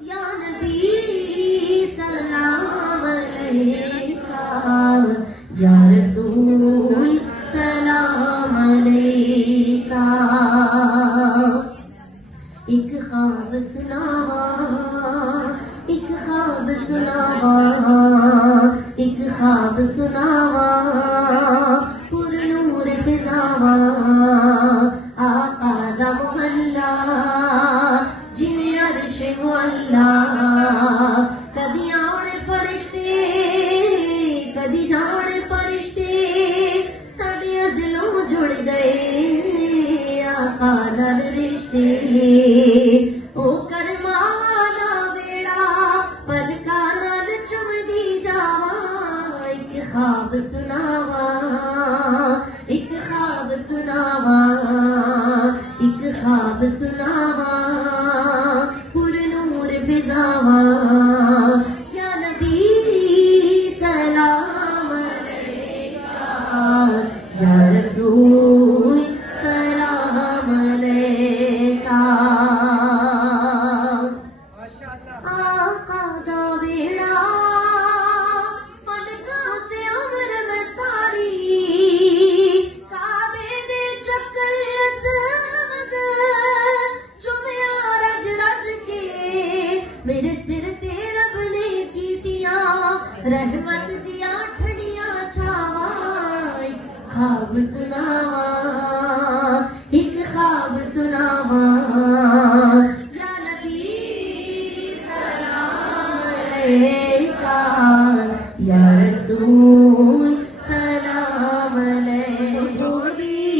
یا نبی سلام علیکہ، یا رسول سلام علیکہ. ایک خواب سناوا، ایک خواب سناوا، ایک خواب سناوا، پر نور فضاوا، آقا دا محلہ جن عرش معلا. کدی آن فرشتے کدی جان فرشتے ساڈے ازلوں جڑ گئے آقا نال رشتے. او کرما دا بیڑا پلکاں نال چمدی جاواں. ایک خواب سناوا، ایک خواب سناوا، ایک خواب سناوا، پر نور فضاوا. یا نبی سلام علیکہ، یا رسول سلام علیکہ. آقا دا ویڑا پلکاں تے عمر میں ساری، کعبے دے چکر اسود چومیا رج رج کے. میرے سر تے رب نے کیتیاں رحمت دیا ٹھڑیاں چھاواں. ایک خواب سناوا، ایک خواب سناوا، یا نبی سلام علیکہ، یا رسول سلام علیکہ. جھولی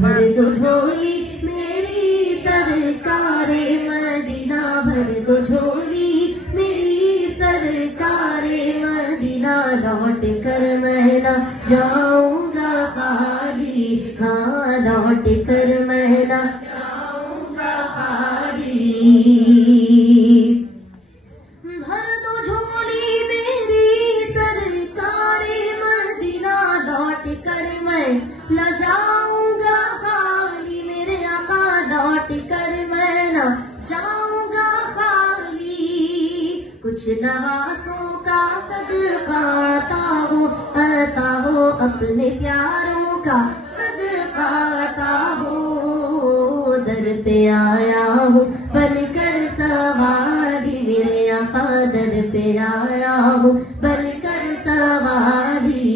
بھر دو جھولی میری سرکار مدینہ، بھر دو جھولی میری سرکار مدینہ. لوٹ کر میں نہ جاؤں گا خالی، ہاں لوٹ کر میں نہ جاؤں گا خالی. بھر دو جھولی میری سرکار مدینہ، لوٹ کر میں نہ جاؤں گا خالی. میرے آقا لوٹ کر میں نہ جاؤں گا خالی. کچھ نوازوں کا صدقہ عطا ہو، اپنے پیاروں کا صدقہ عطا ہو. در پہ آیا ہوں بن کر سواری، میرے آقا در پہ آیا ہوں بن کر سواری.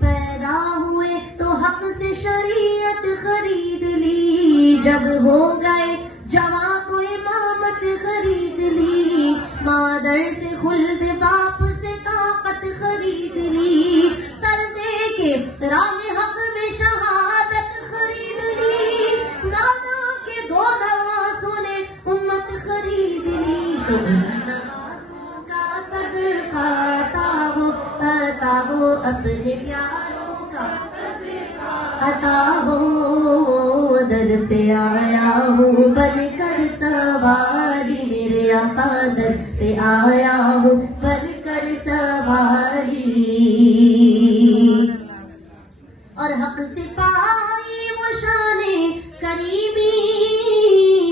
پیدا ہوئے تو حق سے شریعت خرید لی، جب ہو گئے جواں کو امامت خرید لی. مادر سے خلد باپ سے طاقت خرید لی، سر دے کے راہ حق میں شہادت خرید لی. نانا کے دو نواسوں نے امت خرید لی، تو ان نواسوں کا صدقہ عطا ہو، اپنے پیاروں کا عطا ہو. در پہ آیا ہوں بن کر سواری، میرے آقا در پہ آیا ہوں بن کر سواری. اور حق سے پائی وہ شان کریمی،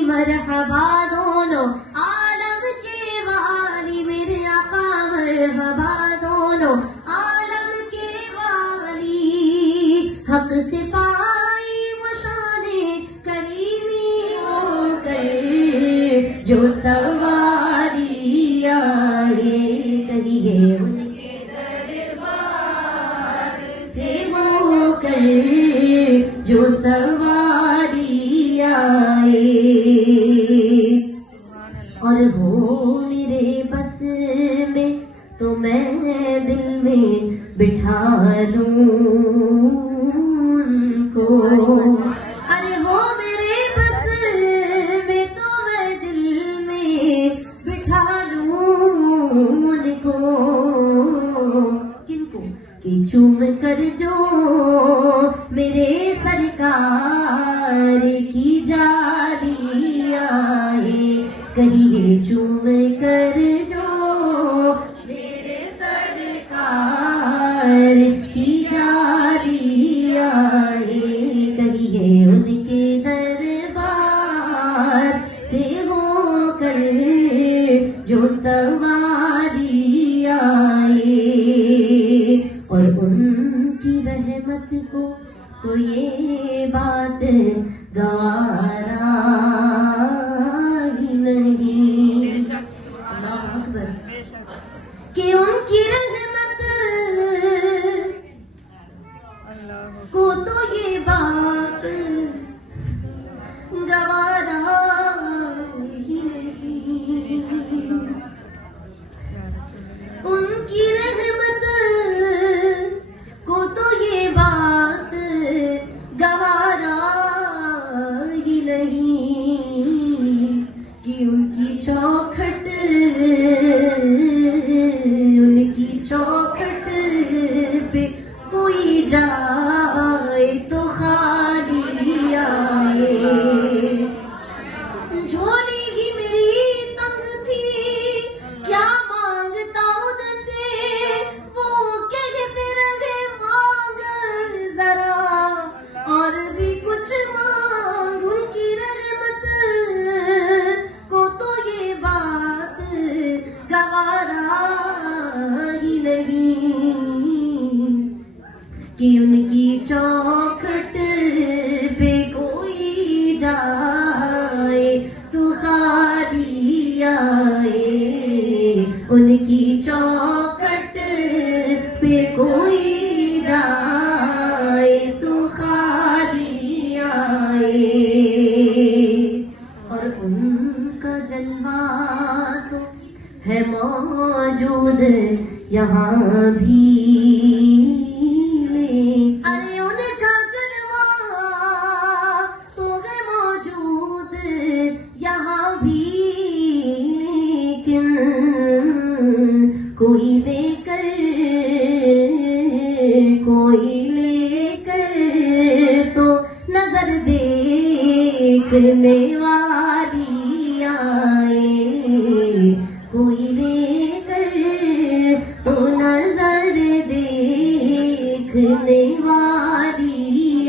مرحبا دونوں عالم کے والی. میرے آقا مرحبا دونوں عالم کے والی. حق سے پائی وہ شان کریمی ہو کر جو سواری آئے، کریے ان کے دربار سے ہو کر جو سواری آئے. اور ہو میرے بس میں تو میں دل میں بٹھا لوں ان کو. ارے ہو میرے بس میں تو میں دل میں بٹھا لوں ان کو. کن کو؟ کہ چوم کر جو میرے سرکار کی جاری آئے، کہیے چوم کر جو میرے سرکار کی جاری آئے، کہیے ان کے دربار سے ہو کر سواری آئے، اور ان کی رحمت کو تو یہ بات گوارا ہی نہیں۔ اللہ اکبر، کہ ان کی رحمت کو تو یہ بات گوارا ہی نہیں، ان کی رحمت کو تو یہ بات گوارا ہی نہیں، کہ ان کی چوکھٹ پہ کوئی جائے تو خالی آئے۔ جھولی ہی میری تنگ تھی، کیا مانگتا ان سے، وہ کہتے رہے مانگ ذرا اور بھی کچھ مانگ۔ ان کی رحمت کو تو یہ بات گوارا ہی نہیں، کہ ان کی چوکھٹ پہ کوئی جائے تو خالی آئے، ان کی چوکھٹ پہ کوئی جائے تو خالی آئے، اور ان کا جلوہ تو ہے موجود یہاں بھی، ارے ان کا جلوہ تو ہے موجود یہاں بھی، لیکن کوئی لے کر تو نظر دیکھنے والی آئے، کوئی لے کر تو نظر دیکھنے والی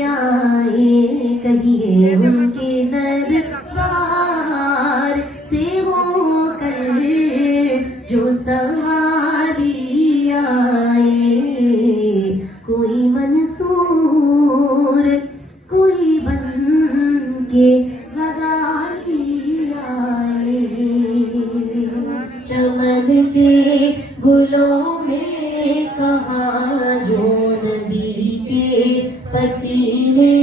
آئے، کہیے ان کے دربار سے ہو کر جو سواری آئے، کوئی منصور کوئی بن کے غزالی آئے، چمن کے گلوں میں کہاں جو نبی کے پسینے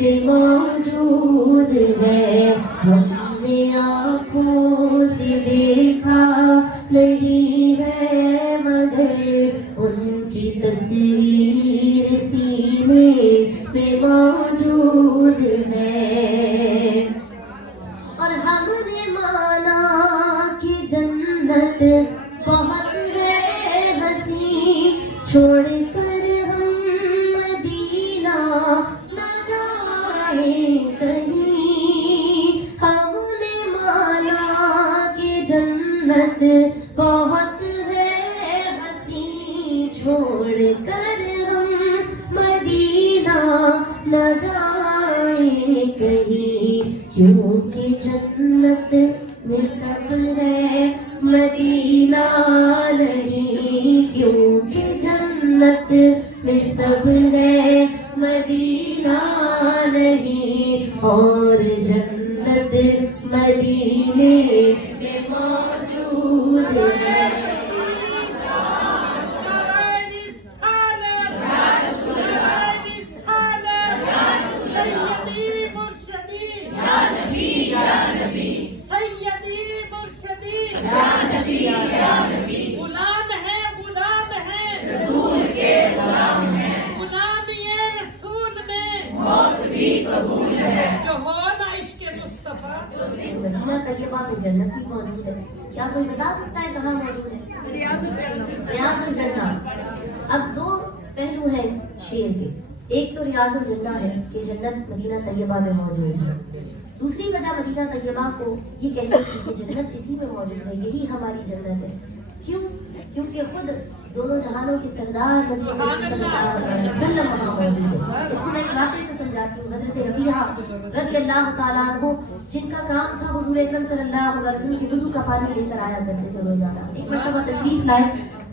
میں موجود ہے، ہم نے آنکھوں سے دیکھا نہیں ہے، مگر ان کی تصویر سینے میں موجود ہے، اور ہم نے مانا کہ جنت بہت ہے حسین، چھوڑ کر ہم مدینہ نہ جائیں کہیں، ہم نے مانا کہ جنت بہت ہے حسین، چھوڑ کر ہم مدینہ نہ جائیں کہیں، کیونکہ جنت میں سب ہے مدینہ نہیں، کیونکہ جنت میں سب ہے مدینہ نہیں، اور جنت مدینے میں موجود ہے۔ غلام ہے رسول کے غلام ہے، غلامی رسول میں موت بھی قبول ہے، جو ہو نہ عشق مصطفیٰ۔ مدینہ طیبہ میں جنت بھی موجود ہے، کیا کوئی بتا سکتا ہے کہاں موجود ہے؟ ریاض الجنہ۔ اب دو پہلو ہیں اس شعر کے، ایک تو ریاض الجنہ ہے کہ جنت مدینہ طیبہ میں موجود ہے، دوسری وجہ مدینہ طیبہ کو یہ کہنے کی کہ جنت اسی میں موجود ہے، یہی ہماری جنت ہے۔ کیوں؟ کیونکہ خود دونوں جہانوں کے سردار نبی کریم صلی اللہ علیہ وسلم وہاں موجود ہے. اس کو میں ایک واقعے سے سمجھاتی ہوں. حضرت ربیعہ رضی اللہ تعالیٰ عنہ جن کا کام تھا حضور اکرم صلی اللہ علیہ وسلم کے وضو کا پانی لے کر آیا کرتے تھے روزانہ. ایک مرتبہ تشریف لائے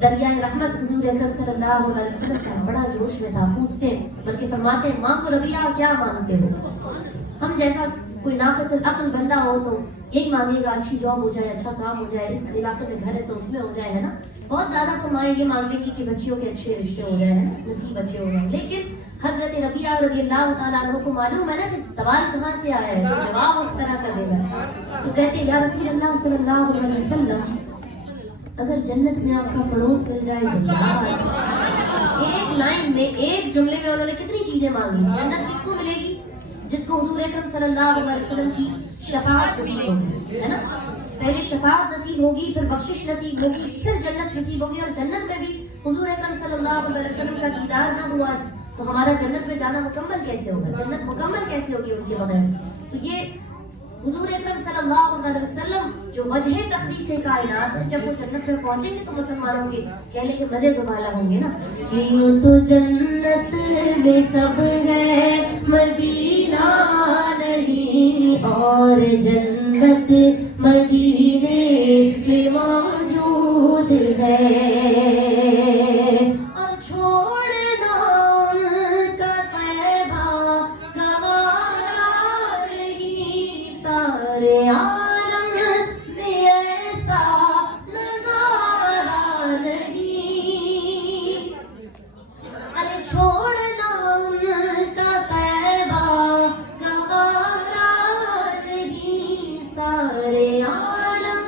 دریائے رحمت حضور اکرم صلی اللہ علیہ وسلم کا بڑا جوش میں تھا. پوچھتے بلکہ فرماتے ہیں مانگو ربیعہ کیا مانگتے ہو. ہم جیسا کوئی ناقص العقل بندہ ہو تو یہی مانگے گا اچھی جاب ہو جائے, اچھا کام ہو جائے, اس علاقے میں گھر ہے تو اس میں ہو جائے, ہے نا. بہت زیادہ تو مائیں یہ مانگ لیں گی کہ بچیوں کے اچھے رشتے ہو جائے, نصیب اچھے ہو جائے. لیکن حضرت ربیعہ رضی اللہ تعالیٰ عنہ کو معلوم ہے نا کہ سوال کہاں سے آیا ہے, تو جواب اس طرح کا دے گا. تو کہتے ہیں یا رسول اللہ صلی اللہ علیہ وسلم اگر جنت میں آپ کا پڑوس مل جائے تو کیا بات ہے. ایک لائن میں, ایک جملے میں انہوں نے کتنی چیزیں مانگی. جنت کس کو ملے گی؟ جس کو حضور اکرم صلی اللہ علیہ وسلم کی شفاعت نصیب ہوگی, ہے نا. پہلے شفاعت نصیب ہوگی, پھر بخشش نصیب ہوگی, پھر جنت نصیب ہوگی. اور جنت میں بھی حضور اکرم صلی اللہ علیہ وسلم کا دیدار نہ ہوا تو ہمارا جنت میں جانا مکمل کیسے ہوگا, جنت مکمل کیسے ہوگی ان کے بغیر. تو یہ حضور اکرم صلی اللہ علیہ وسلم جو وجہ تخلیق کائنات ہے, جب وہ جنت میں پہنچیں گے تو مسلمانوں کے کہنے کے مزے دوبالا ہوں گے نا کہ یوں تو جنت میں سب ہے مدینہ نہیں, اور جنت مدینے میں موجود ہے. اور چھوڑنا ان کا طیبہ گوارا نہیں, سارے عالم میں ایسا نظارہ نہیں. ارے چھوڑنا ان کا طیبہ گوارا نہیں, سارے عالم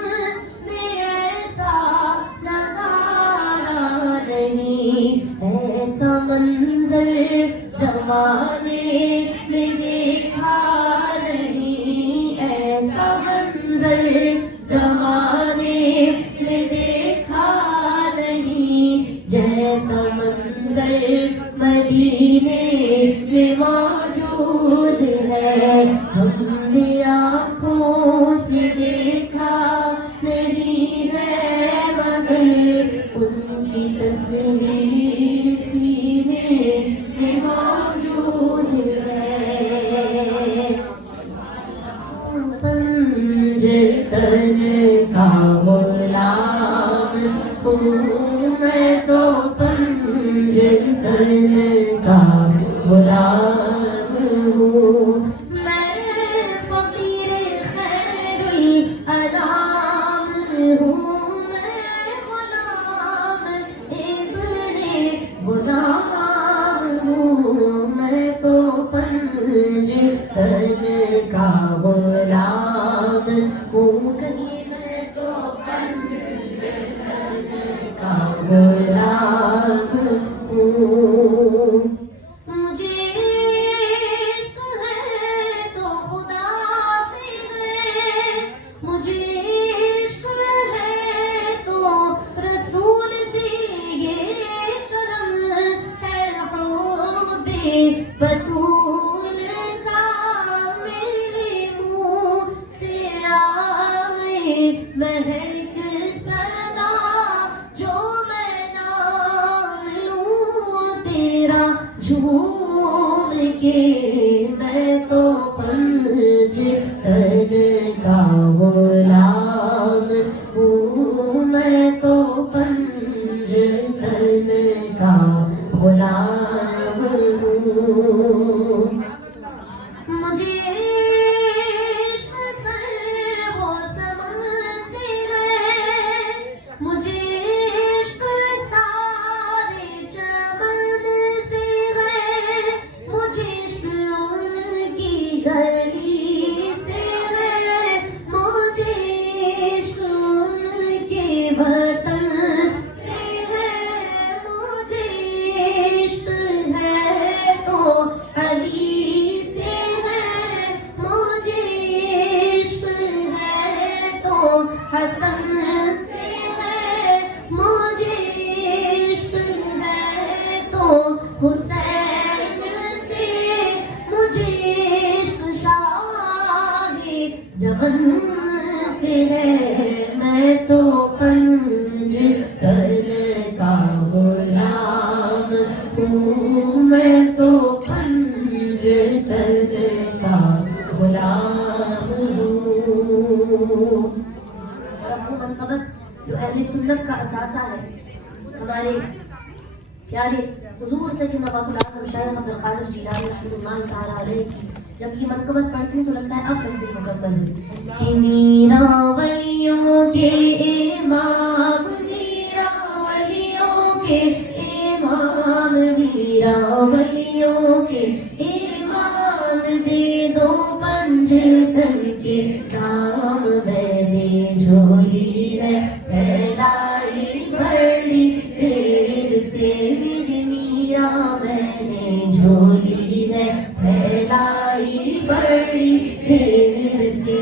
میں ایسا نظارہ نہیں. ایسا منظر زمانے میں دیکھا نہیں, ایسا منظر زمانے میں دیکھا نہیں, جیسا منظر مدینے میں موجود ہے. ہم نے آنکھوں سے دیکھا نہیں ہے مگر ان کی تصویر سینے میں موجود ہے. پنجتن کا غلام ہوں میں تو پنجتن کا غلام ہوں. میں فقیر خیر الانام ہوں, میں غلام ابن غلام ہوں. میں تو پنجتن کا غلام ہوں, کہیں میں تو پنجتن کا غلام ہوں. مجھے عشق ہے تو خدا سے ہے, مجھے عشق ہے تو رسول سے یہ کرم ہے. حب بطول کا میرے منہ سے آئے مہک سنا, جو میں نام لوں تیرا جھوم کے. میں تو پنجتن کا غلام ہوں, میں تو پنجتن کا غلام ہوں. مجھے عشق سر و سمن سے ہے, مجھے عشق سارے چمن سے ہے, مجھے عشق ان کی گلی سے ہے, مجھے عشق ان کے وطن سے ہے. مجھے عشق ہے تو علی سے ہے, مجھے عشق ہے تو حسن سے ہے, مجھے عشق ہے تو حسین سے, مجھے عشق شاہ زمن سے ہے. میں تو پنجتن کا جو اہل سنت کا اثاثہ ہے. ہمارے پیارے حضور سید غوث الاعظم شیخ عبد القادر جیلانی رحمۃ اللہ تعالی علیہ کی جب یہ منقبت پڑھتی ہوں تو لگتا ہے اب محفل مکمل ہوئی. کہ میرا ولیوں کے امام، میرا ولیوں کے امام، میرا ولیوں کے امام، دے دو پنجتن کے نام. میں نے جھولی ہے پھیلائی بڑی دیر سے میری میرا، میں نے جھولی ہے پھیلائی بڑی دیر سے.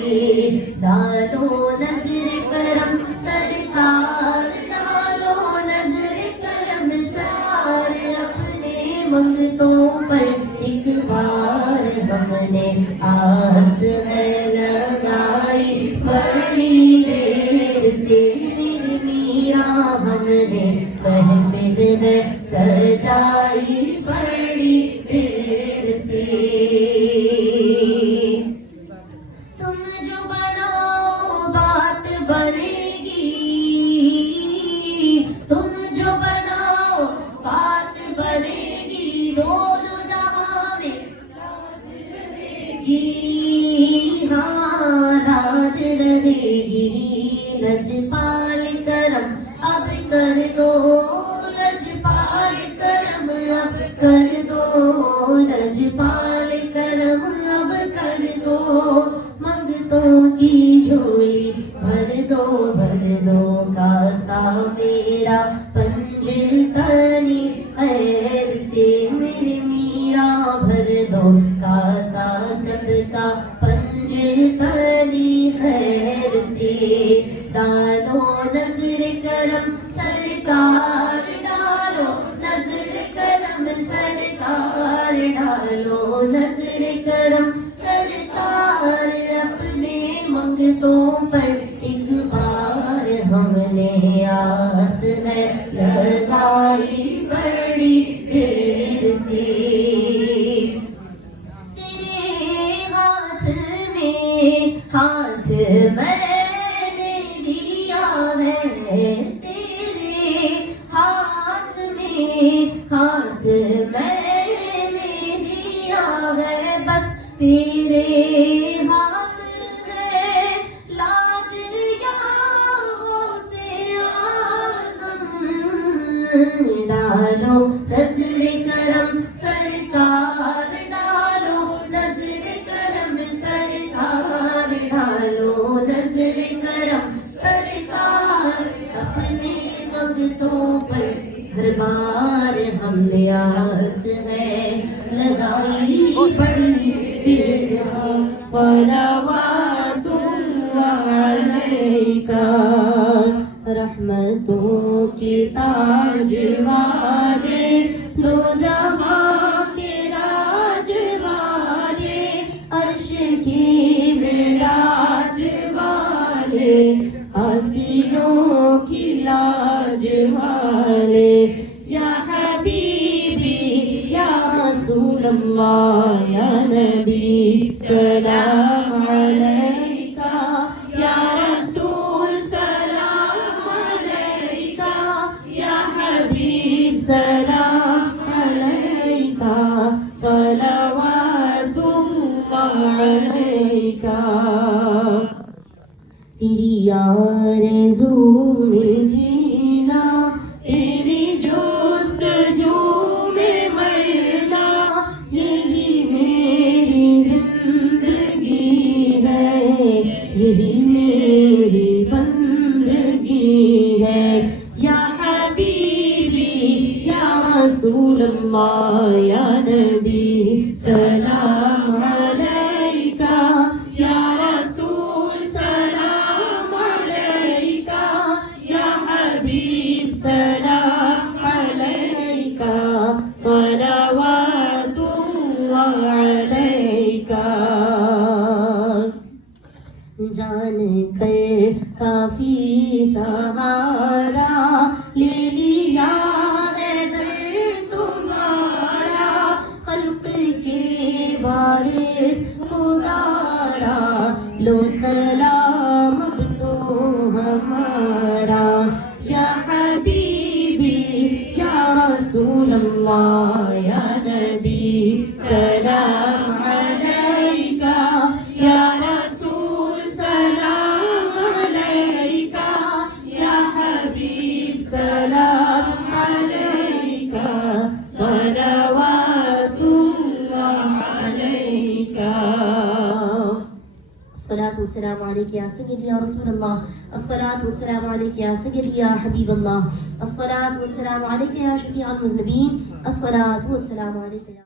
ڈالو نظر کرم سرکار، ڈالو نظر کرم سرکار، اپنے منگتوں پر ایک بار ہم نے آس ہے لگائی بڑی دیر سے میری میرا، ہم نے محفل ہے سجائی بڑی دیر سے. تم جو بناؤ بات بنے گی، تم جو بناؤ بات بنے گی، دونوں جہاں میں گی، ہاں راج رہے گی. لجپال کرم اب کر دو، لجپال کرم اب کر دو، لجپال کرم اب کر دو. منگتوں کی جھولی بھر دو، بھر دو کاسا میرا پنجتنی خیر سے میری میرا، بھر دو کاسا سب کا پنجتنی خیر سے. ڈالو نظر کرم سرکار، ڈالو نظر کرم سرکار، ڈالو نظر کرم سرکار، اپنے منگتوں پر ایک بار ہم نے آس ہے لگائی بڑی دیر سے. تیرے ہاتھ میں ہاتھ میں تیرے ہاتھ میں ہاتھ میں نے دیا ہے، بس تیرے ہاتھ ہے لاج یا غوث اعظم. ڈالو نظر کرم سرکار، ڈالو نظر کرم سرکار، ڈالو نظر کرم سرکار، اپنے منگتوں پر ہر بار ہم نے آس ہے لگائی بڑی دیر سے. صلوات اللہ علیکہ، رحمتوں کے تاج والے، دو جہاں کے راج والے، عرش کی معراج والے، آسیوں کی لاج والے. یا حبیبی یا رسول اللہ یا نبی سلام علیکہ، یا رسول سلام علیکہ، یا حبیب سلام علیکہ، صلوات اللہ علیکہ. تیری آرزو میں جینا، تیری جستجو میں مرنا، یہی میری زندگی ہے، یہی میری بندگی ہے. یا حبیبی یا رسول اللہ یا نبی سلام علیکہ، یا رسول سلام علیکہ، یا حبیب سلام علیکہ، صلوات اللہ علیکہ. جان کر کافی سہارا لے لیا ہے در تمہارا، خلق کے وارث خدا را، لو سلام اب تو ہمارا. الله يا نبي سلام عليك يا رسول سلام عليك يا حبيب سلام عليك صلوات الله عليك الصلاة والسلام عليك يا سيدي يا رسول الله الصلاة والسلام عليك يا سيدي يا حبيب الله الصلاة والسلام عليك يا شفيع المذنبين الصلاة والسلام عليك يا